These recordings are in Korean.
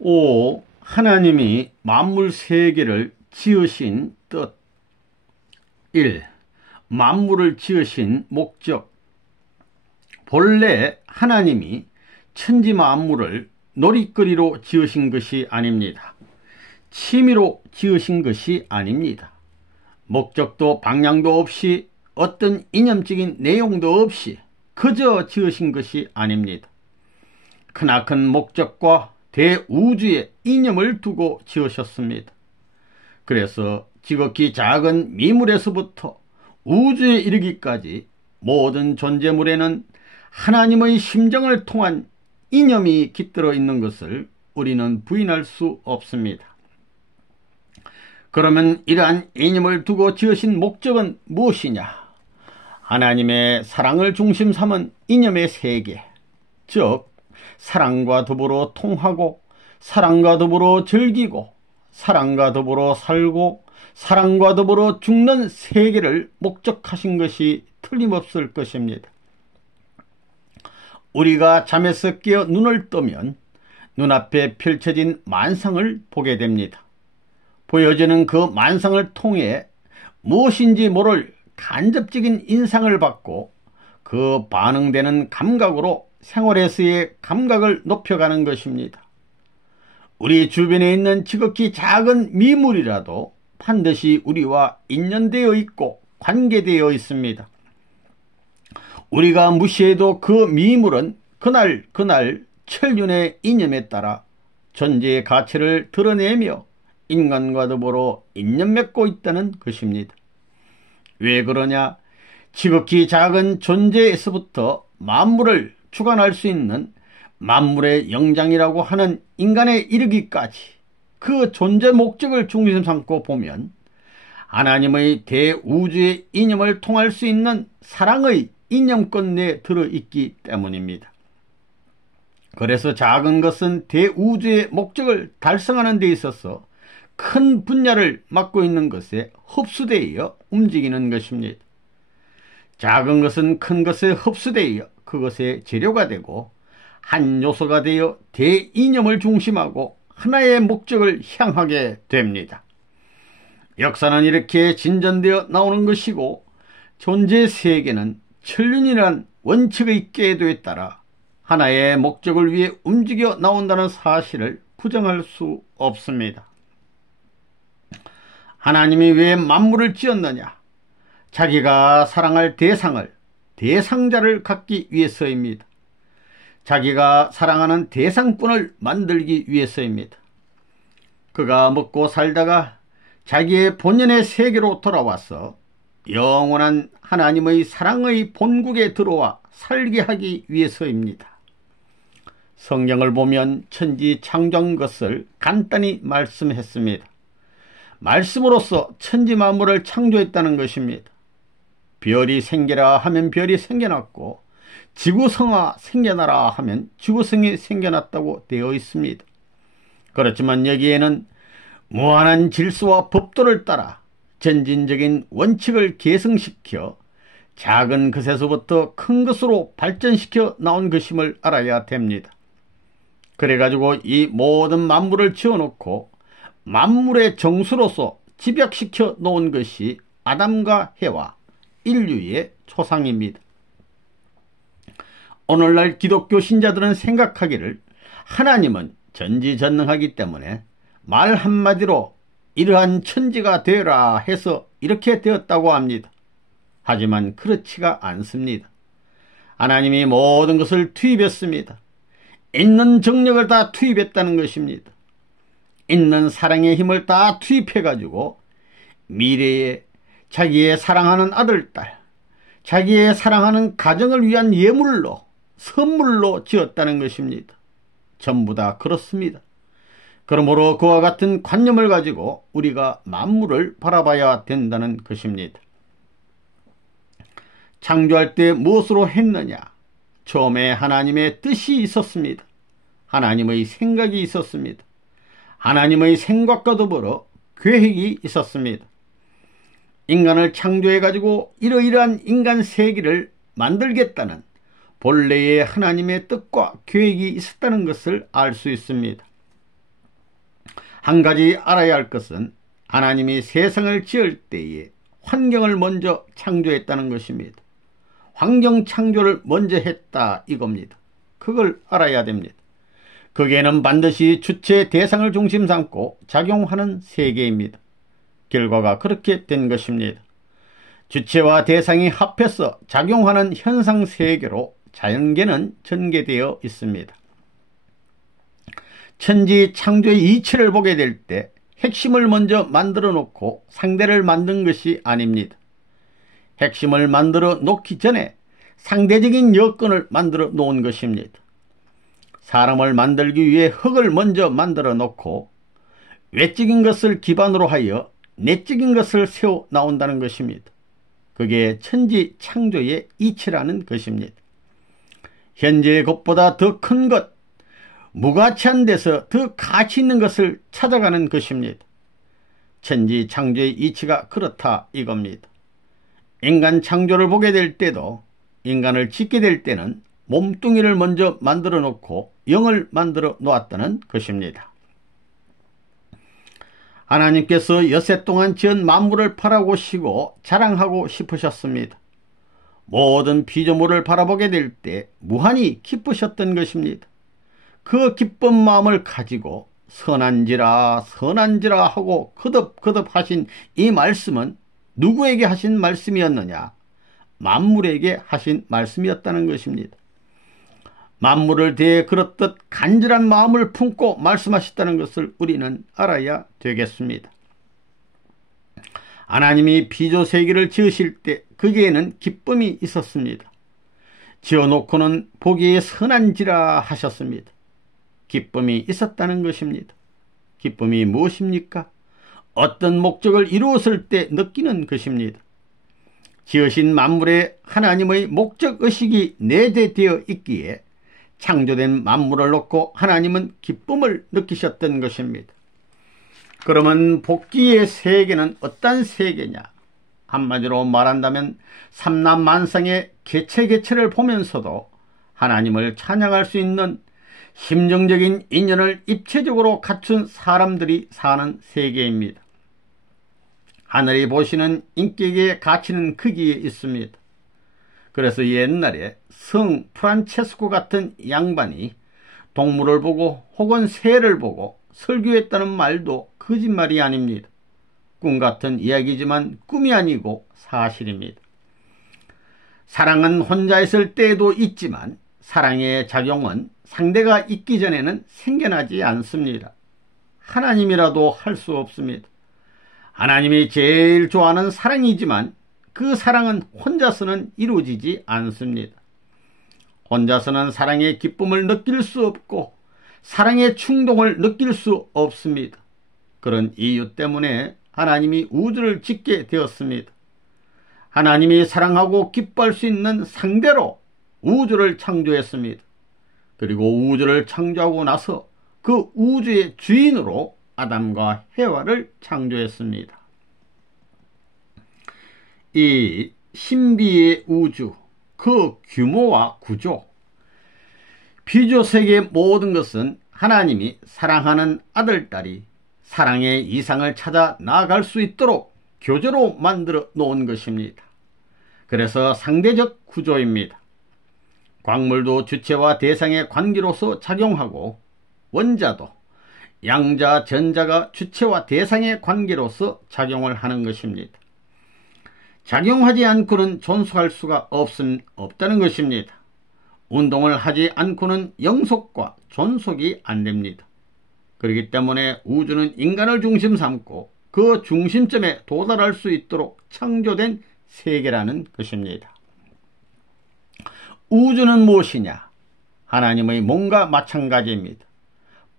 5. 하나님이 만물 세계를 지으신 뜻. 1. 만물을 지으신 목적. 본래 하나님이 천지 만물을 놀이거리로 지으신 것이 아닙니다. 취미로 지으신 것이 아닙니다. 목적도 방향도 없이 어떤 이념적인 내용도 없이 그저 지으신 것이 아닙니다. 크나큰 목적과 대우주의 이념을 두고 지으셨습니다. 그래서 지극히 작은 미물에서부터 우주에 이르기까지 모든 존재물에는 하나님의 심정을 통한 이념이 깃들어 있는 것을 우리는 부인할 수 없습니다. 그러면 이러한 이념을 두고 지으신 목적은 무엇이냐? 하나님의 사랑을 중심 삼은 이념의 세계, 즉 사랑과 더불어 통하고 사랑과 더불어 즐기고 사랑과 더불어 살고 사랑과 더불어 죽는 세계를 목적하신 것이 틀림없을 것입니다. 우리가 잠에서 깨어 눈을 뜨면 눈앞에 펼쳐진 만상을 보게 됩니다. 보여지는 그 만상을 통해 무엇인지 모를 간접적인 인상을 받고 그 반응되는 감각으로 생활에서의 감각을 높여가는 것입니다. 우리 주변에 있는 지극히 작은 미물이라도 반드시 우리와 인연되어 있고 관계되어 있습니다. 우리가 무시해도 그 미물은 그날 천륜의 이념에 따라 존재의 가치를 드러내며 인간과 더불어 인연 맺고 있다는 것입니다. 왜 그러냐? 지극히 작은 존재에서부터 만물을 주관할 수 있는 만물의 영장이라고 하는 인간에 이르기까지 그 존재 목적을 중심 삼고 보면 하나님의 대우주의 이념을 통할 수 있는 사랑의 이념권 내에 들어있기 때문입니다. 그래서 작은 것은 대우주의 목적을 달성하는 데 있어서 큰 분야를 맡고 있는 것에 흡수되어 움직이는 것입니다. 작은 것은 큰 것에 흡수되어 그것의 재료가 되고 한 요소가 되어 대이념을 중심하고 하나의 목적을 향하게 됩니다. 역사는 이렇게 진전되어 나오는 것이고 존재 세계는 천륜이란 원칙의 궤도에 따라 하나의 목적을 위해 움직여 나온다는 사실을 부정할 수 없습니다. 하나님이 왜 만물을 지었느냐? 자기가 사랑할 대상을, 대상자를 갖기 위해서입니다. 자기가 사랑하는 대상꾼을 만들기 위해서입니다. 그가 먹고 살다가 자기의 본연의 세계로 돌아와서 영원한 하나님의 사랑의 본국에 들어와 살게 하기 위해서입니다. 성경을 보면 천지 창조한 것을 간단히 말씀했습니다. 말씀으로서 천지 만물을 창조했다는 것입니다. 별이 생겨라 하면 별이 생겨났고 지구성아 생겨나라 하면 지구성이 생겨났다고 되어 있습니다. 그렇지만 여기에는 무한한 질서와 법도를 따라 전진적인 원칙을 계승시켜 작은 것에서부터 큰 것으로 발전시켜 나온 것임을 알아야 됩니다. 그래가지고 이 모든 만물을 지어놓고 만물의 정수로서 집약시켜 놓은 것이 아담과 해와 인류의 초상입니다. 오늘날 기독교 신자들은 생각하기를 하나님은 전지전능하기 때문에 말 한마디로 이러한 천지가 되어라 해서 이렇게 되었다고 합니다. 하지만 그렇지가 않습니다. 하나님이 모든 것을 투입했습니다. 있는 정력을 다 투입했다는 것입니다. 있는 사랑의 힘을 다 투입해가지고 미래에 자기의 사랑하는 아들, 딸, 자기의 사랑하는 가정을 위한 예물로, 선물로 지었다는 것입니다. 전부 다 그렇습니다. 그러므로 그와 같은 관념을 가지고 우리가 만물을 바라봐야 된다는 것입니다. 창조할 때 무엇으로 했느냐? 처음에 하나님의 뜻이 있었습니다. 하나님의 생각이 있었습니다. 하나님의 생각과 더불어 계획이 있었습니다. 인간을 창조해가지고 이러이러한 인간 세계를 만들겠다는 본래의 하나님의 뜻과 계획이 있었다는 것을 알 수 있습니다. 한 가지 알아야 할 것은 하나님이 세상을 지을 때에 환경을 먼저 창조했다는 것입니다. 환경 창조를 먼저 했다 이겁니다. 그걸 알아야 됩니다. 거기에는 반드시 주체 대상을 중심 삼고 작용하는 세계입니다. 결과가 그렇게 된 것입니다. 주체와 대상이 합해서 작용하는 현상 세계로 자연계는 전개되어 있습니다. 천지 창조의 이치를 보게 될 때 핵심을 먼저 만들어 놓고 상대를 만든 것이 아닙니다. 핵심을 만들어 놓기 전에 상대적인 여건을 만들어 놓은 것입니다. 사람을 만들기 위해 흙을 먼저 만들어 놓고 외적인 것을 기반으로 하여 내적인 것을 세워 나온다는 것입니다. 그게 천지 창조의 이치라는 것입니다. 현재의 것보다 더 큰 것, 무가치한 데서 더 가치 있는 것을 찾아가는 것입니다. 천지 창조의 이치가 그렇다 이겁니다. 인간 창조를 보게 될 때도 인간을 짓게 될 때는 몸뚱이를 먼저 만들어 놓고 영을 만들어 놓았다는 것입니다. 하나님께서 여세 동안 지은 만물을 바라보시고 자랑하고 싶으셨습니다. 모든 피조물을 바라보게 될 때 무한히 기쁘셨던 것입니다. 그 기쁜 마음을 가지고 선한지라 선한지라 하고 거듭거듭 하신 이 말씀은 누구에게 하신 말씀이었느냐? 만물에게 하신 말씀이었다는 것입니다. 만물을 대해 그렇듯 간절한 마음을 품고 말씀하셨다는 것을 우리는 알아야 되겠습니다. 하나님이 피조세계를 지으실 때 거기에는 기쁨이 있었습니다. 지어놓고는 보기에 선한지라 하셨습니다. 기쁨이 있었다는 것입니다. 기쁨이 무엇입니까? 어떤 목적을 이루었을 때 느끼는 것입니다. 지으신 만물에 하나님의 목적의식이 내재되어 있기에 창조된 만물을 놓고 하나님은 기쁨을 느끼셨던 것입니다. 그러면 복귀의 세계는 어떤 세계냐? 한마디로 말한다면 삼남만상의 개체개체를 보면서도 하나님을 찬양할 수 있는 심정적인 인연을 입체적으로 갖춘 사람들이 사는 세계입니다. 하늘이 보시는 인격의 가치는 거기에 있습니다. 그래서 옛날에 성 프란체스코 같은 양반이 동물을 보고 혹은 새를 보고 설교했다는 말도 거짓말이 아닙니다. 꿈 같은 이야기지만 꿈이 아니고 사실입니다. 사랑은 혼자 있을 때에도 있지만 사랑의 작용은 상대가 있기 전에는 생겨나지 않습니다. 하나님이라도 할 수 없습니다. 하나님이 제일 좋아하는 사랑이지만 그 사랑은 혼자서는 이루어지지 않습니다. 혼자서는 사랑의 기쁨을 느낄 수 없고 사랑의 충동을 느낄 수 없습니다. 그런 이유 때문에 하나님이 우주를 짓게 되었습니다. 하나님이 사랑하고 기뻐할 수 있는 상대로 우주를 창조했습니다. 그리고 우주를 창조하고 나서 그 우주의 주인으로 아담과 해와를 창조했습니다. 이 신비의 우주, 그 규모와 구조, 피조세계의 모든 것은 하나님이 사랑하는 아들딸이 사랑의 이상을 찾아 나아갈 수 있도록 교제로 만들어 놓은 것입니다. 그래서 상대적 구조입니다. 광물도 주체와 대상의 관계로서 작용하고 원자도 양자, 전자가 주체와 대상의 관계로서 작용을 하는 것입니다. 작용하지 않고는 존속할 수가 없다는 것입니다. 운동을 하지 않고는 영속과 존속이 안 됩니다. 그렇기 때문에 우주는 인간을 중심 삼고 그 중심점에 도달할 수 있도록 창조된 세계라는 것입니다. 우주는 무엇이냐? 하나님의 몸과 마찬가지입니다.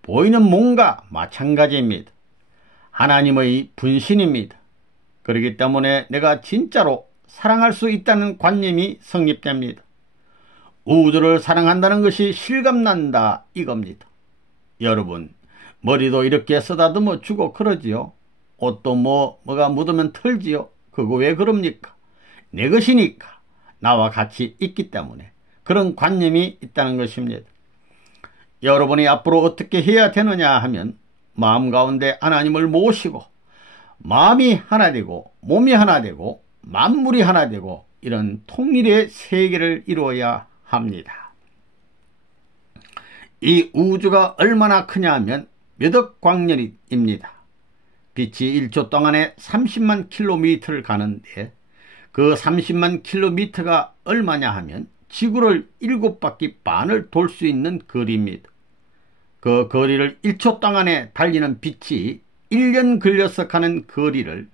보이는 몸과 마찬가지입니다. 하나님의 분신입니다. 그렇기 때문에 내가 진짜로 사랑할 수 있다는 관념이 성립됩니다. 우주를 사랑한다는 것이 실감난다 이겁니다. 여러분, 머리도 이렇게 쓰다듬어 주고 그러지요. 옷도 뭐가 묻으면 털지요. 그거 왜 그럽니까? 내 것이니까, 나와 같이 있기 때문에 그런 관념이 있다는 것입니다. 여러분이 앞으로 어떻게 해야 되느냐 하면 마음 가운데 하나님을 모시고 마음이 하나 되고 몸이 하나 되고 만물이 하나 되고 이런 통일의 세계를 이루어야 합니다. 이 우주가 얼마나 크냐 하면 몇 억 광년입니다. 빛이 1초 동안에 30만 킬로미터를 가는데 그 30만 킬로미터가 얼마냐 하면 지구를 7바퀴 반을 돌 수 있는 거리입니다. 그 거리를 1초 동안에 달리는 빛이 1년 걸려서 가는 거리를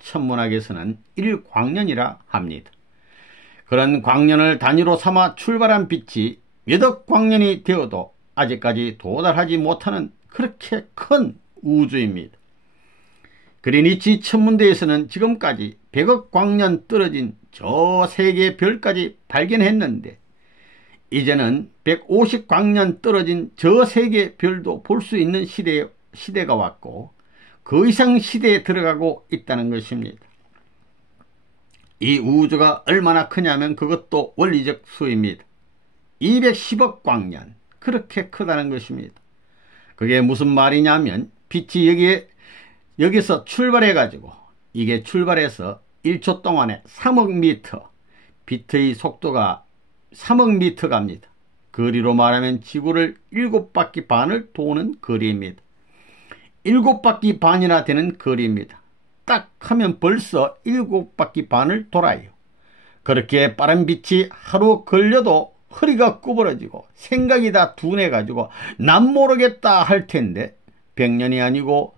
천문학에서는 1광년이라 합니다. 그런 광년을 단위로 삼아 출발한 빛이 몇 억 광년이 되어도 아직까지 도달하지 못하는 그렇게 큰 우주입니다. 그리니치 천문대에서는 지금까지 100억 광년 떨어진 저 세계의 별까지 발견했는데 이제는 150광년 떨어진 저 세계의 별도 볼 수 있는 시대가 왔고 그 이상 시대에 들어가고 있다는 것입니다. 이 우주가 얼마나 크냐면 그것도 원리적 수입니다. 210억 광년, 그렇게 크다는 것입니다. 그게 무슨 말이냐면 빛이 여기서 출발해 가지고 이게 출발해서 1초 동안에 3억 미터, 빛의 속도가 3억 미터 갑니다. 거리로 말하면 지구를 7바퀴 반을 도는 거리입니다. 7바퀴 반이나 되는 거리입니다. 딱 하면 벌써 7바퀴 반을 돌아요. 그렇게 빠른 빛이 하루 걸려도 허리가 구부러지고 생각이 다 둔해가지고 난 모르겠다 할 텐데 100년이 아니고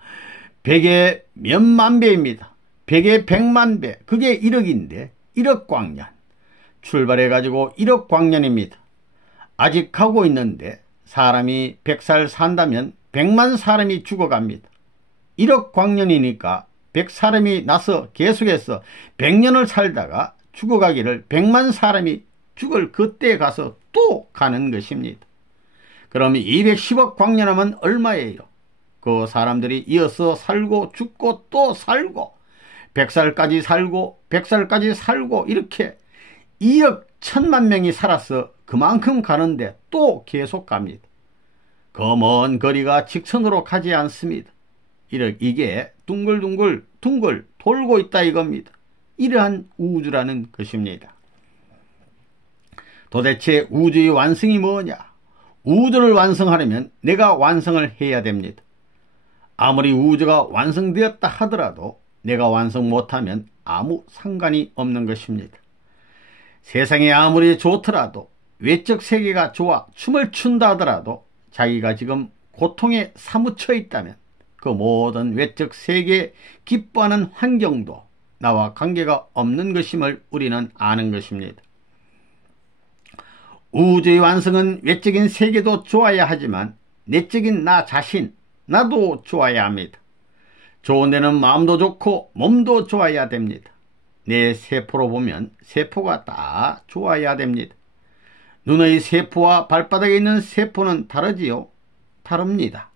100의 몇만 배입니다. 100의 100만 배, 그게 1억인데 1억 광년. 출발해가지고 1억 광년입니다. 아직 가고 있는데 사람이 100살 산다면 100만 사람이 죽어갑니다. 1억 광년이니까 100사람이 나서 계속해서 100년을 살다가 죽어가기를 100만 사람이 죽을 그때에 가서 또 가는 것입니다. 그럼 210억 광년하면 얼마예요? 그 사람들이 이어서 살고 죽고 또 살고 100살까지 살고 100살까지 살고 이렇게 2억 1000만 명이 살아서 그만큼 가는데 또 계속 갑니다. 그 먼 거리가 직선으로 가지 않습니다. 이게 둥글둥글 돌고 있다 이겁니다. 이러한 우주라는 것입니다. 도대체 우주의 완성이 뭐냐? 우주를 완성하려면 내가 완성을 해야 됩니다. 아무리 우주가 완성되었다 하더라도 내가 완성 못하면 아무 상관이 없는 것입니다. 세상이 아무리 좋더라도 외적 세계가 좋아 춤을 춘다 하더라도 자기가 지금 고통에 사무쳐 있다면 그 모든 외적 세계에 기뻐하는 환경도 나와 관계가 없는 것임을 우리는 아는 것입니다. 우주의 완성은 외적인 세계도 좋아야 하지만 내적인 나 자신, 나도 좋아야 합니다. 좋은 데는 마음도 좋고 몸도 좋아야 됩니다. 내 세포로 보면 세포가 다 좋아야 됩니다. 눈의 세포와 발바닥에 있는 세포는 다르지요? 다릅니다.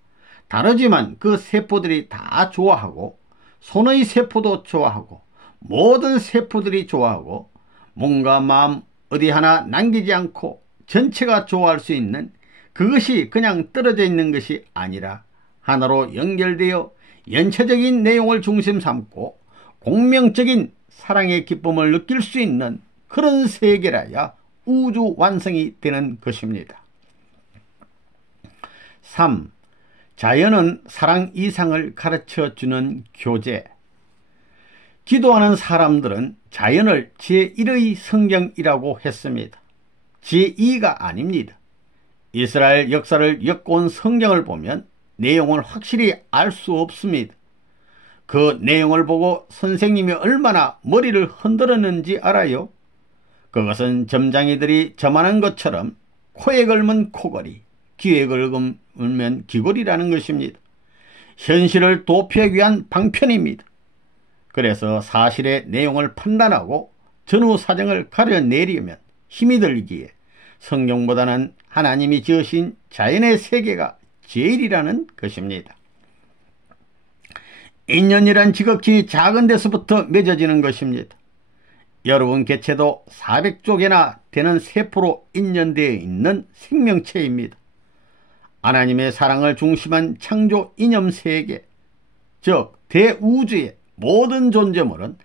다르지만 그 세포들이 다 좋아하고 손의 세포도 좋아하고 모든 세포들이 좋아하고 몸과 마음 어디 하나 남기지 않고 전체가 좋아할 수 있는 그것이 그냥 떨어져 있는 것이 아니라 하나로 연결되어 연체적인 내용을 중심 삼고 공명적인 사랑의 기쁨을 느낄 수 있는 그런 세계라야 우주 완성이 되는 것입니다. 3. 자연은 사랑 이상을 가르쳐주는 교재. 기도하는 사람들은 자연을 제1의 성경이라고 했습니다. 제2가 아닙니다. 이스라엘 역사를 엮어온 성경을 보면 내용을 확실히 알 수 없습니다. 그 내용을 보고 선생님이 얼마나 머리를 흔들었는지 알아요? 그것은 점장이들이 점하는 것처럼 코에 걸면 코걸이, 귀에 걸면 귀걸이라는 것입니다. 현실을 도피하기 위한 방편입니다. 그래서 사실의 내용을 판단하고 전후 사정을 가려내려면 힘이 들기에 성경보다는 하나님이 지으신 자연의 세계가 제일이라는 것입니다. 인연이란 지극히 작은 데서부터 맺어지는 것입니다. 여러분 개체도 400조 개나 되는 세포로 인연되어 있는 생명체입니다. 하나님의 사랑을 중심한 창조 이념 세계, 즉 대우주의 모든 존재물은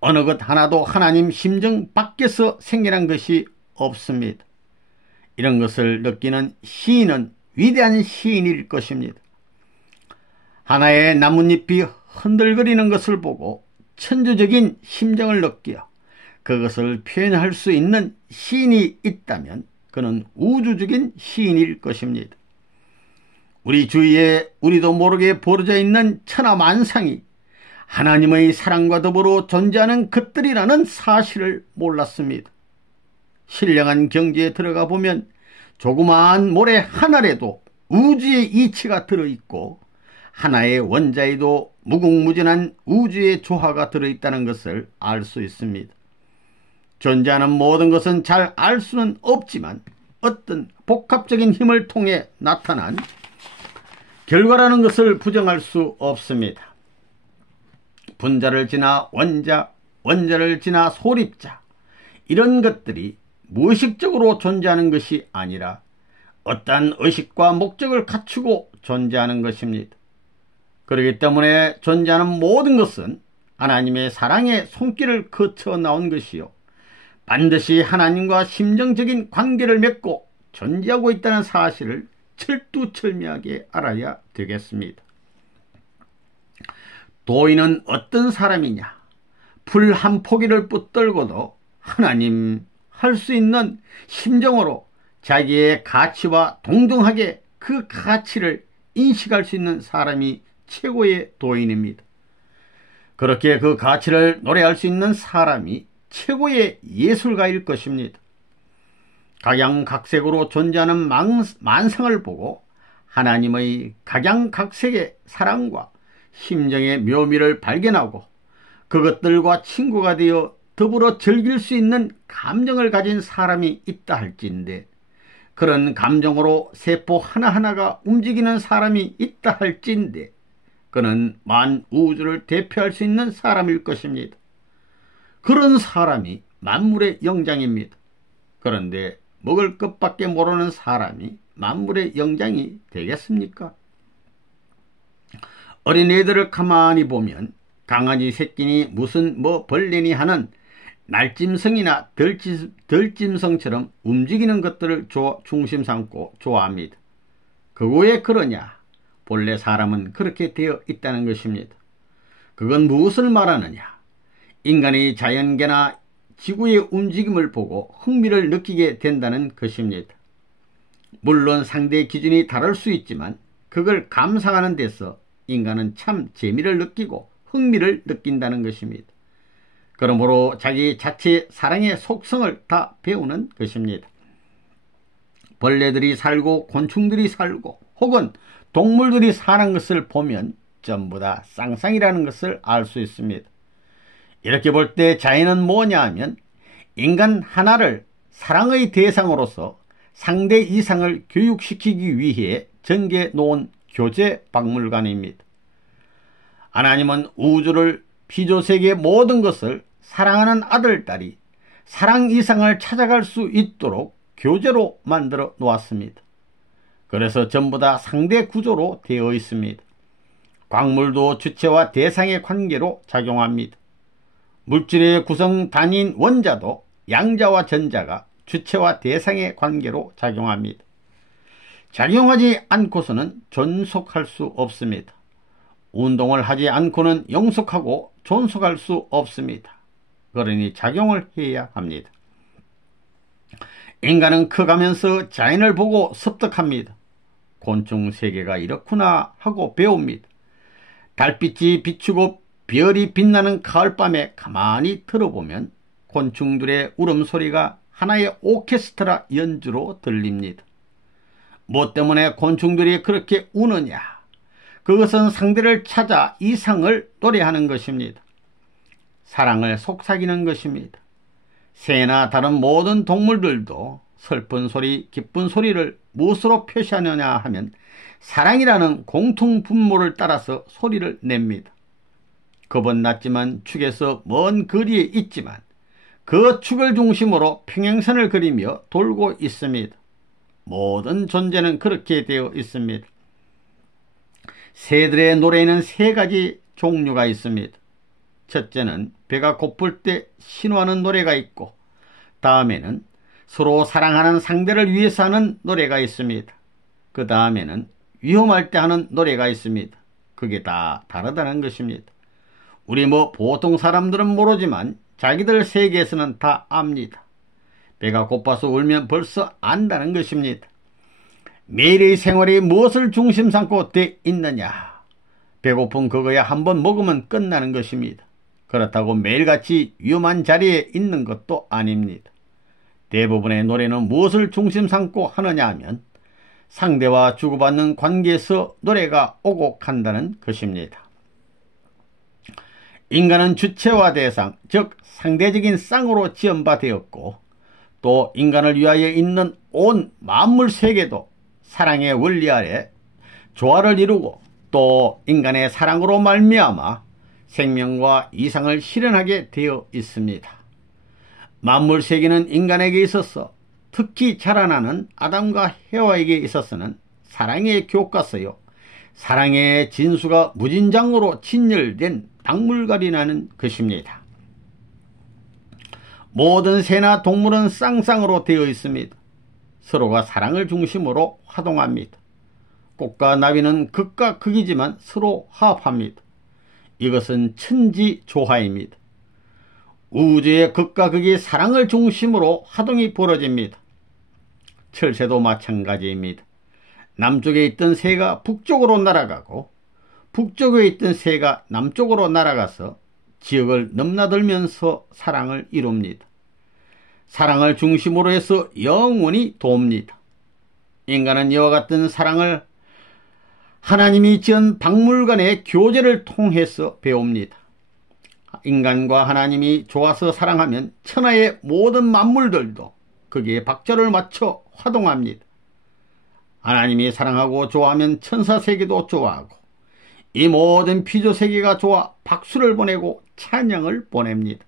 어느 것 하나도 하나님 심정 밖에서 생겨난 것이 없습니다. 이런 것을 느끼는 시인은 위대한 시인일 것입니다. 하나의 나뭇잎이 흔들거리는 것을 보고 천주적인 심정을 느끼어 그것을 표현할 수 있는 시인이 있다면 그는 우주적인 시인일 것입니다. 우리 주위에 우리도 모르게 벌어져 있는 천하만상이 하나님의 사랑과 더불어 존재하는 것들이라는 사실을 몰랐습니다. 신령한 경지에 들어가 보면 조그마한 모래 하나에도 우주의 이치가 들어있고 하나의 원자에도 무궁무진한 우주의 조화가 들어있다는 것을 알 수 있습니다. 존재하는 모든 것은 잘 알 수는 없지만 어떤 복합적인 힘을 통해 나타난 결과라는 것을 부정할 수 없습니다. 분자를 지나 원자, 원자를 지나 소립자, 이런 것들이 무의식적으로 존재하는 것이 아니라 어떠한 의식과 목적을 갖추고 존재하는 것입니다. 그렇기 때문에 존재하는 모든 것은 하나님의 사랑의 손길을 거쳐 나온 것이요, 반드시 하나님과 심정적인 관계를 맺고 존재하고 있다는 사실을 철두철미하게 알아야 되겠습니다. 도인은 어떤 사람이냐? 풀 한 포기를 붙들고도 하나님 할 수 있는 심정으로 자기의 가치와 동등하게 그 가치를 인식할 수 있는 사람이 최고의 도인입니다. 그렇게 그 가치를 노래할 수 있는 사람이 최고의 예술가일 것입니다. 각양각색으로 존재하는 만상을 보고 하나님의 각양각색의 사랑과 심정의 묘미를 발견하고 그것들과 친구가 되어 더불어 즐길 수 있는 감정을 가진 사람이 있다 할진대, 그런 감정으로 세포 하나하나가 움직이는 사람이 있다 할진대, 그는 만우주를 대표할 수 있는 사람일 것입니다. 그런 사람이 만물의 영장입니다. 그런데 먹을 것밖에 모르는 사람이 만물의 영장이 되겠습니까? 어린애들을 가만히 보면 강아지 새끼니 무슨 벌레니 하는 날짐승이나 덜짐승처럼 움직이는 것들을 중심 삼고 좋아합니다. 그왜 그러냐? 본래 사람은 그렇게 되어 있다는 것입니다. 그건 무엇을 말하느냐? 인간의 자연계나 지구의 움직임을 보고 흥미를 느끼게 된다는 것입니다. 물론 상대 기준이 다를 수 있지만 그걸 감상하는 데서 인간은 참 재미를 느끼고 흥미를 느낀다는 것입니다. 그러므로 자기 자체 사랑의 속성을 다 배우는 것입니다. 벌레들이 살고 곤충들이 살고 혹은 동물들이 사는 것을 보면 전부 다 쌍쌍이라는 것을 알 수 있습니다. 이렇게 볼 때 자연은 뭐냐 하면 인간 하나를 사랑의 대상으로서 상대 이상을 교육시키기 위해 전개해 놓은 교재 박물관입니다. 하나님은 우주를, 피조세계의 모든 것을 사랑하는 아들, 딸이 사랑 이상을 찾아갈 수 있도록 교재로 만들어 놓았습니다. 그래서 전부 다 상대 구조로 되어 있습니다. 광물도 주체와 대상의 관계로 작용합니다. 물질의 구성 단위인 원자도 양자와 전자가 주체와 대상의 관계로 작용합니다. 작용하지 않고서는 존속할 수 없습니다. 운동을 하지 않고는 영속하고 존속할 수 없습니다. 그러니 작용을 해야 합니다. 인간은 커가면서 자연을 보고 습득합니다. 곤충 세계가 이렇구나 하고 배웁니다. 달빛이 비추고 별이 빛나는 가을밤에 가만히 들어보면 곤충들의 울음소리가 하나의 오케스트라 연주로 들립니다. 뭐 때문에 곤충들이 그렇게 우느냐? 그것은 상대를 찾아 이상을 노래하는 것입니다. 사랑을 속삭이는 것입니다. 새나 다른 모든 동물들도 슬픈 소리, 기쁜 소리를 무엇으로 표시하느냐 하면 사랑이라는 공통 분모를 따라서 소리를 냅니다. 겁은 났지만 축에서 먼 거리에 있지만 그 축을 중심으로 평행선을 그리며 돌고 있습니다. 모든 존재는 그렇게 되어 있습니다. 새들의 노래에는 세 가지 종류가 있습니다. 첫째는 배가 고플 때 신호하는 노래가 있고, 다음에는 서로 사랑하는 상대를 위해서 하는 노래가 있습니다. 그 다음에는 위험할 때 하는 노래가 있습니다. 그게 다 다르다는 것입니다. 우리 보통 사람들은 모르지만 자기들 세계에서는 다 압니다. 배가 고파서 울면 벌써 안다는 것입니다. 매일의 생활이 무엇을 중심 삼고 돼 있느냐? 배고픈 그거야 한번 먹으면 끝나는 것입니다. 그렇다고 매일같이 위험한 자리에 있는 것도 아닙니다. 대부분의 노래는 무엇을 중심 삼고 하느냐 하면 상대와 주고받는 관계에서 노래가 오고 간다는 것입니다. 인간은 주체와 대상, 즉 상대적인 쌍으로 지음바 되었고, 또 인간을 위하여 있는 온 만물 세계도 사랑의 원리 아래 조화를 이루고, 또 인간의 사랑으로 말미암아 생명과 이상을 실현하게 되어 있습니다. 만물 세계는 인간에게 있어서, 특히 자라나는 아담과 해와에게 있어서는 사랑의 교과서요, 사랑의 진수가 무진장으로 진열된 박물관이라는 것입니다. 모든 새나 동물은 쌍쌍으로 되어 있습니다. 서로가 사랑을 중심으로 활동합니다. 꽃과 나비는 극과 극이지만 서로 화합합니다. 이것은 천지조화입니다. 우주의 극과 극이 사랑을 중심으로 활동이 벌어집니다. 철새도 마찬가지입니다. 남쪽에 있던 새가 북쪽으로 날아가고, 북쪽에 있던 새가 남쪽으로 날아가서 지역을 넘나들면서 사랑을 이룹니다. 사랑을 중심으로 해서 영원히 돕니다. 인간은 이와 같은 사랑을 하나님이 지은 박물관의 교제를 통해서 배웁니다. 인간과 하나님이 좋아서 사랑하면 천하의 모든 만물들도 거기에 박자를 맞춰 활동합니다. 하나님이 사랑하고 좋아하면 천사세계도 좋아하고, 이 모든 피조세계가 좋아 박수를 보내고 찬양을 보냅니다.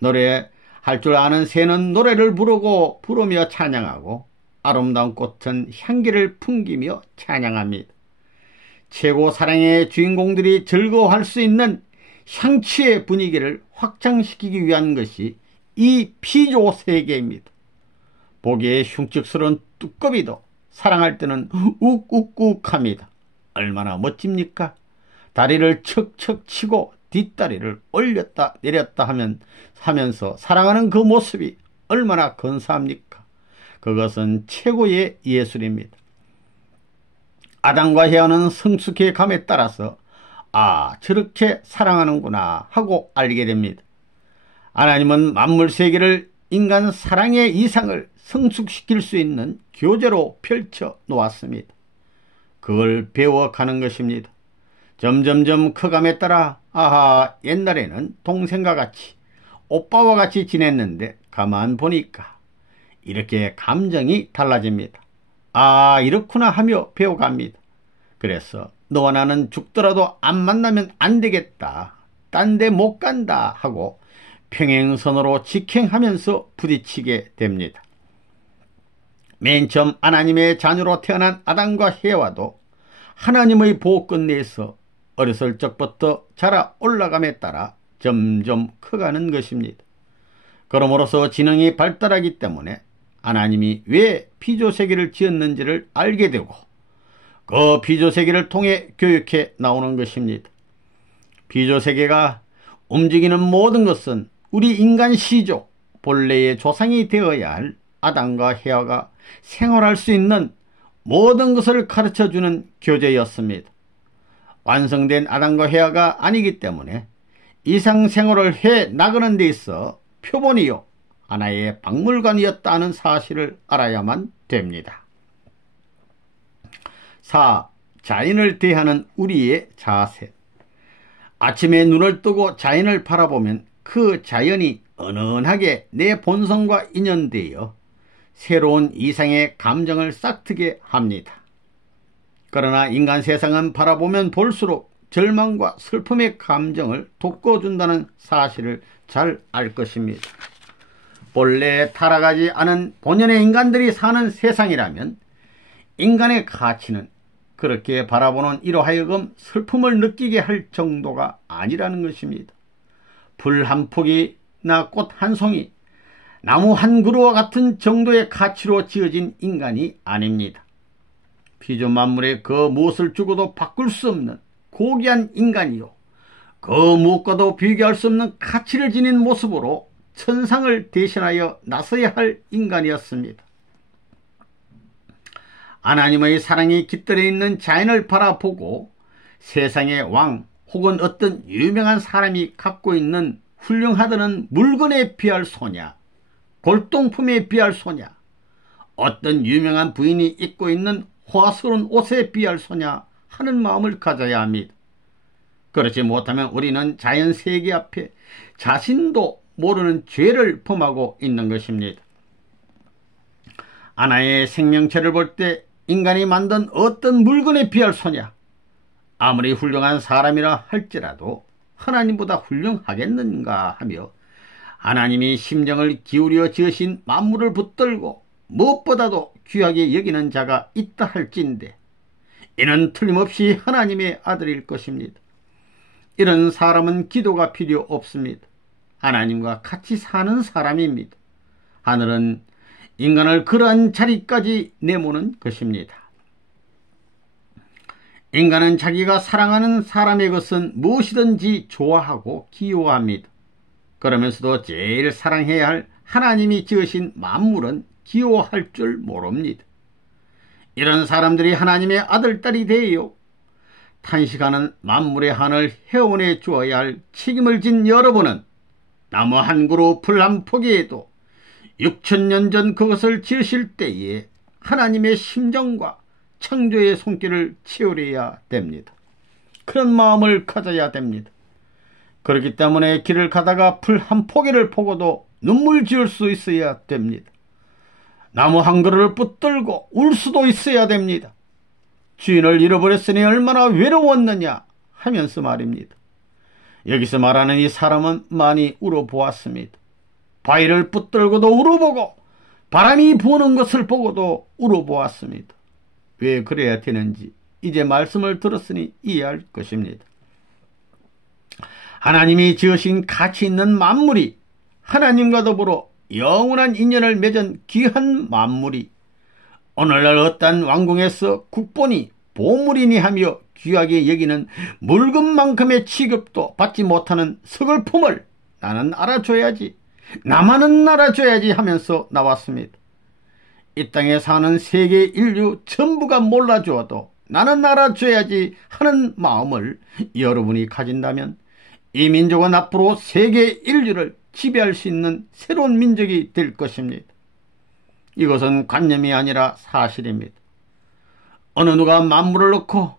노래할 줄 아는 새는 노래를 부르며 찬양하고, 아름다운 꽃은 향기를 풍기며 찬양합니다. 최고 사랑의 주인공들이 즐거워할 수 있는 향취의 분위기를 확장시키기 위한 것이 이 피조세계입니다. 보기에 흉측스러운 뚜꺼비도 사랑할 때는 욱욱욱합니다. 얼마나 멋집니까? 다리를 척척 치고 뒷다리를 올렸다 내렸다 하면서 사랑하는 그 모습이 얼마나 근사합니까? 그것은 최고의 예술입니다. 아담과 헤아는 성숙해 감에 따라서 저렇게 사랑하는구나 하고 알게 됩니다. 하나님은 만물 세계를 인간 사랑의 이상을 성숙시킬 수 있는 교재로 펼쳐 놓았습니다. 그걸 배워가는 것입니다. 점점점 커감에 따라 옛날에는 동생과 같이 오빠와 같이 지냈는데 가만 보니까 이렇게 감정이 달라집니다. 이렇구나 하며 배워갑니다. 그래서 너와 나는 죽더라도 안 만나면 안 되겠다, 딴 데 못 간다 하고 평행선으로 직행하면서 부딪히게 됩니다. 맨 처음 하나님의 자녀로 태어난 아담과 해와도 하나님의 보호 끝내에서 어렸을 적부터 자라 올라감에 따라 점점 커가는 것입니다. 그러므로서 지능이 발달하기 때문에 하나님이 왜 피조세계를 지었는지를 알게 되고, 그 피조세계를 통해 교육해 나오는 것입니다. 피조세계가 움직이는 모든 것은 우리 인간 시족 본래의 조상이 되어야 할 아담과 해와가 생활할 수 있는 모든 것을 가르쳐주는 교재였습니다. 완성된 아담과 해와가 아니기 때문에 이상생활을 해 나가는 데 있어 표본이요 하나의 박물관이었다는 사실을 알아야만 됩니다. 4. 자연을 대하는 우리의 자세. 아침에 눈을 뜨고 자연을 바라보면 그 자연이 은은하게 내 본성과 인연되어 새로운 이상의 감정을 싹트게 합니다. 그러나 인간 세상은 바라보면 볼수록 절망과 슬픔의 감정을 돋궈준다는 사실을 잘 알 것입니다. 본래 타락하지 않은 본연의 인간들이 사는 세상이라면 인간의 가치는 그렇게 바라보는 이로 하여금 슬픔을 느끼게 할 정도가 아니라는 것입니다. 불 한 폭이나 꽃 한 송이, 나무 한 그루와 같은 정도의 가치로 지어진 인간이 아닙니다. 피조 만물에 그 무엇을 주고도 바꿀 수 없는 고귀한 인간이요, 그 무엇과도 비교할 수 없는 가치를 지닌 모습으로 천상을 대신하여 나서야 할 인간이었습니다. 하나님의 사랑이 깃들어 있는 자연을 바라보고 세상의 왕 혹은 어떤 유명한 사람이 갖고 있는 훌륭하다는 물건에 비할 소냐, 골동품에 비할 소냐, 어떤 유명한 부인이 입고 있는 화스러운 옷에 비할 소냐 하는 마음을 가져야 합니다. 그렇지 못하면 우리는 자연 세계 앞에 자신도 모르는 죄를 범하고 있는 것입니다. 하나의 생명체를 볼 때 인간이 만든 어떤 물건에 비할 소냐, 아무리 훌륭한 사람이라 할지라도 하나님보다 훌륭하겠는가 하며 하나님이 심정을 기울여 지으신 만물을 붙들고 무엇보다도 귀하게 여기는 자가 있다 할진대 이는 틀림없이 하나님의 아들일 것입니다. 이런 사람은 기도가 필요 없습니다. 하나님과 같이 사는 사람입니다. 하늘은 인간을 그러한 자리까지 내모는 것입니다. 인간은 자기가 사랑하는 사람의 것은 무엇이든지 좋아하고 기호합니다. 그러면서도 제일 사랑해야 할 하나님이 지으신 만물은 기호할 줄 모릅니다. 이런 사람들이 하나님의 아들딸이 되어 탄식하는 만물의 한을 헤어내 주어야 할 책임을 진 여러분은 나무 한 그루 풀 한 포기에도 6,000년 전 그것을 지으실 때에 하나님의 심정과 창조의 손길을 채우려야 됩니다. 그런 마음을 가져야 됩니다. 그렇기 때문에 길을 가다가 풀 한 포기를 보고도 눈물 지을 수 있어야 됩니다. 나무 한 그루를 붙들고 울 수도 있어야 됩니다. 주인을 잃어버렸으니 얼마나 외로웠느냐 하면서 말입니다. 여기서 말하는 이 사람은 많이 울어보았습니다. 바위를 붙들고도 울어보고 바람이 부는 것을 보고도 울어보았습니다. 왜 그래야 되는지 이제 말씀을 들었으니 이해할 것입니다. 하나님이 지으신 가치 있는 만물이 하나님과 더불어 영원한 인연을 맺은 귀한 만물이 오늘날 어떤 왕궁에서 국본이 보물이니 하며 귀하게 여기는 물건만큼의 취급도 받지 못하는 서글픔을 나는 알아줘야지, 나만은 알아줘야지 하면서 나왔습니다. 이 땅에 사는 세계 인류 전부가 몰라주어도 나는 알아줘야지 하는 마음을 여러분이 가진다면 이 민족은 앞으로 세계 인류를 지배할 수 있는 새로운 민족이 될 것입니다. 이것은 관념이 아니라 사실입니다. 어느 누가 만물을 놓고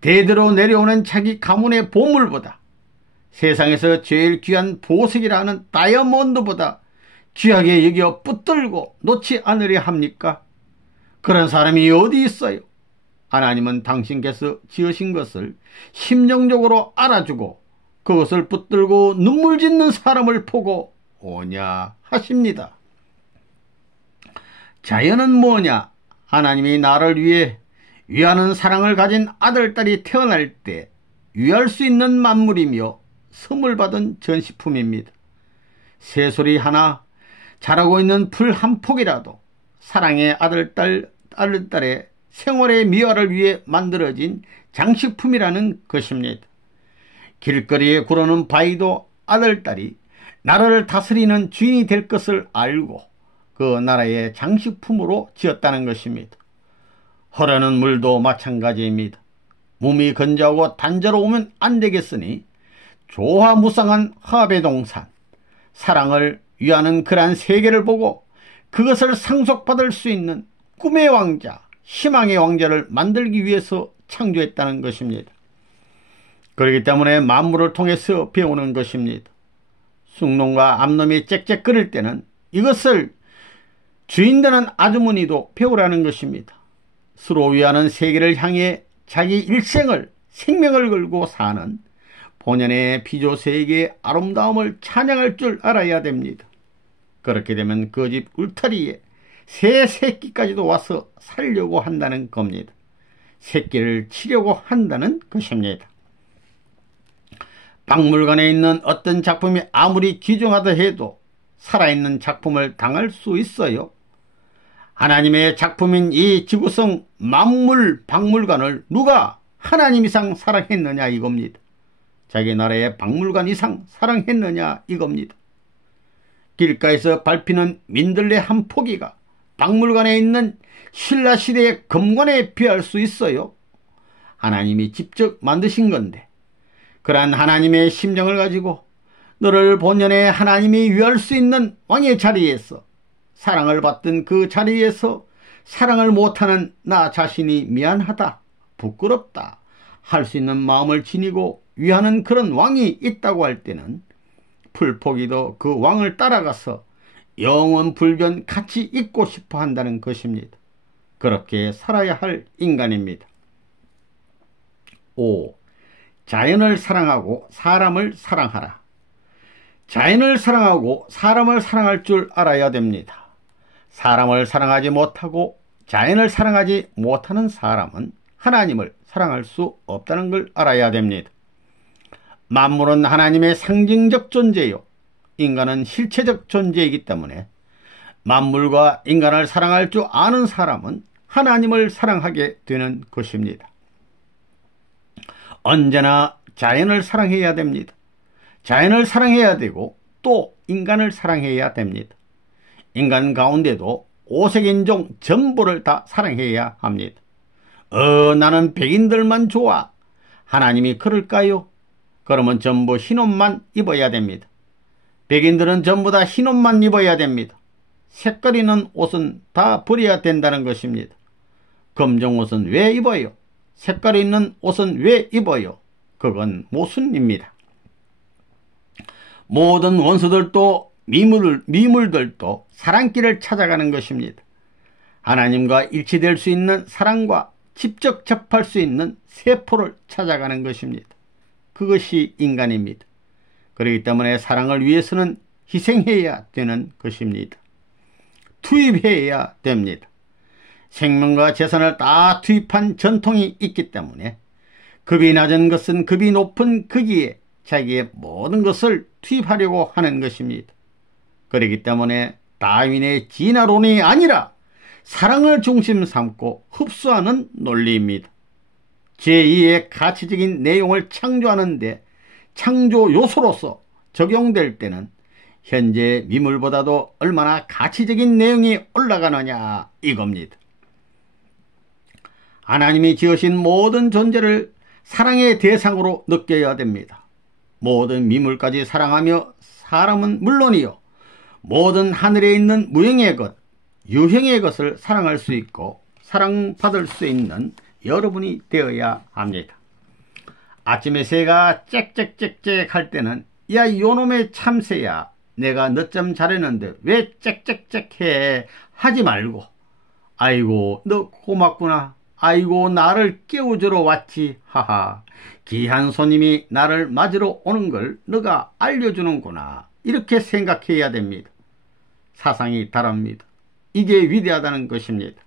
대대로 내려오는 자기 가문의 보물보다 세상에서 제일 귀한 보석이라는 다이아몬드보다 귀하게 여겨 붙들고 놓지 않으려 합니까? 그런 사람이 어디 있어요? 하나님은 당신께서 지으신 것을 심정적으로 알아주고 그것을 붙들고 눈물 짓는 사람을 보고 오냐 하십니다. 자연은 뭐냐? 하나님이 나를 위해 위하는 사랑을 가진 아들딸이 태어날 때 위할 수 있는 만물이며 선물 받은 전시품입니다. 새소리 하나, 자라고 있는 풀 한 폭이라도 사랑의 아들딸의 생활의 미화를 위해 만들어진 장식품이라는 것입니다. 길거리에 구르는 바위도 아들딸이 나라를 다스리는 주인이 될 것을 알고 그 나라의 장식품으로 지었다는 것입니다. 흐르는 물도 마찬가지입니다. 몸이 건조하고 단조로우면 안 되겠으니 조화무쌍한 화배동산, 사랑을 위하는 그러한 세계를 보고 그것을 상속받을 수 있는 꿈의 왕자, 희망의 왕자를 만들기 위해서 창조했다는 것입니다. 그렇기 때문에 만물을 통해서 배우는 것입니다. 숭놈과 암놈이 짹짹거릴 때는 이것을 주인되는 아주머니도 배우라는 것입니다. 서로 위하는 세계를 향해 자기 일생을, 생명을 걸고 사는 본연의 피조 세계의 아름다움을 찬양할 줄 알아야 됩니다. 그렇게 되면 그 집 울타리에 새 새끼까지도 와서 살려고 한다는 겁니다. 새끼를 치려고 한다는 것입니다. 박물관에 있는 어떤 작품이 아무리 귀중하다 해도 살아있는 작품을 당할 수 있어요. 하나님의 작품인 이 지구성 만물 박물관을 누가 하나님 이상 사랑했느냐 이겁니다. 자기 나라의 박물관 이상 사랑했느냐 이겁니다. 길가에서 밟히는 민들레 한 포기가 박물관에 있는 신라시대의 금관에 비할 수 있어요. 하나님이 직접 만드신 건데 그러한 하나님의 심정을 가지고 너를 본연의 하나님이 위할 수 있는 왕의 자리에서 사랑을 받던 그 자리에서 사랑을 못하는 나 자신이 미안하다, 부끄럽다 할 수 있는 마음을 지니고 위하는 그런 왕이 있다고 할 때는 풀포기도 그 왕을 따라가서 영원 불변 같이 있고 싶어 한다는 것입니다. 그렇게 살아야 할 인간입니다. 5. 자연을 사랑하고 사람을 사랑하라. 자연을 사랑하고 사람을 사랑할 줄 알아야 됩니다. 사람을 사랑하지 못하고 자연을 사랑하지 못하는 사람은 하나님을 사랑할 수 없다는 걸 알아야 됩니다. 만물은 하나님의 상징적 존재요. 인간은 실체적 존재이기 때문에 만물과 인간을 사랑할 줄 아는 사람은 하나님을 사랑하게 되는 것입니다. 언제나 자연을 사랑해야 됩니다. 자연을 사랑해야 되고 또 인간을 사랑해야 됩니다. 인간 가운데도 오색인종 전부를 다 사랑해야 합니다. 나는 백인들만 좋아. 하나님이 그럴까요? 그러면 전부 흰옷만 입어야 됩니다. 백인들은 전부 다 흰옷만 입어야 됩니다. 색깔 있는 옷은 다 버려야 된다는 것입니다. 검정 옷은 왜 입어요? 색깔 있는 옷은 왜 입어요? 그건 모순입니다. 모든 원수들도 미물들도 사랑길을 찾아가는 것입니다. 하나님과 일치될 수 있는 사랑과 직접 접할 수 있는 세포를 찾아가는 것입니다. 그것이 인간입니다. 그렇기 때문에 사랑을 위해서는 희생해야 되는 것입니다. 투입해야 됩니다. 생명과 재산을 다 투입한 전통이 있기 때문에 급이 낮은 것은 급이 높은 거기에 자기의 모든 것을 투입하려고 하는 것입니다. 그렇기 때문에 다윈의 진화론이 아니라 사랑을 중심 삼고 흡수하는 논리입니다. 제2의 가치적인 내용을 창조하는데 창조 요소로서 적용될 때는 현재 미물보다도 얼마나 가치적인 내용이 올라가느냐 이겁니다. 하나님이 지으신 모든 존재를 사랑의 대상으로 느껴야 됩니다. 모든 미물까지 사랑하며 사람은 물론이요 모든 하늘에 있는 무형의 것, 유형의 것을 사랑할 수 있고 사랑받을 수 있는 여러분이 되어야 합니다. 아침에 새가 짹짹짹짹 할 때는 야 요놈의 참새야 내가 늦잠 잘했는데 왜 짹짹짹 해 하지 말고 아이고 너 고맙구나 아이고 나를 깨워주러 왔지 하하 귀한 손님이 나를 맞으러 오는 걸 너가 알려주는구나 이렇게 생각해야 됩니다. 사상이 다릅니다. 이게 위대하다는 것입니다.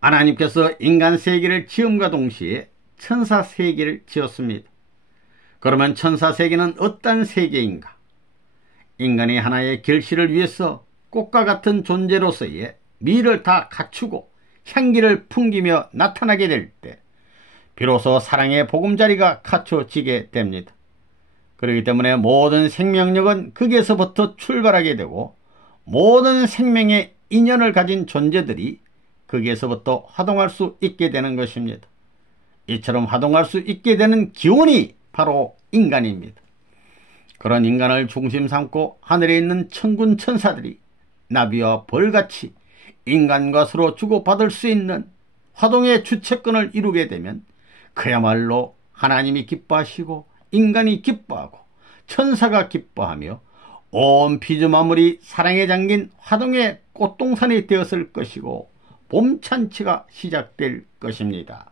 하나님께서 인간 세계를 지음과 동시에 천사 세계를 지었습니다. 그러면 천사 세계는 어떤 세계인가? 인간이 하나의 결실을 위해서 꽃과 같은 존재로서의 미를 다 갖추고 향기를 풍기며 나타나게 될 때 비로소 사랑의 보금자리가 갖춰지게 됩니다. 그렇기 때문에 모든 생명력은 거기에서부터 출발하게 되고 모든 생명의 인연을 가진 존재들이 거기에서부터 활동할 수 있게 되는 것입니다. 이처럼 활동할 수 있게 되는 기운이 바로 인간입니다. 그런 인간을 중심 삼고 하늘에 있는 천군 천사들이 나비와 벌같이 인간과 서로 주고받을 수 있는 활동의 주체권을 이루게 되면 그야말로 하나님이 기뻐하시고 인간이 기뻐하고 천사가 기뻐하며 온 피조만물이 사랑에 잠긴 화동의 꽃동산이 되었을 것이고 봄찬치가 시작될 것입니다.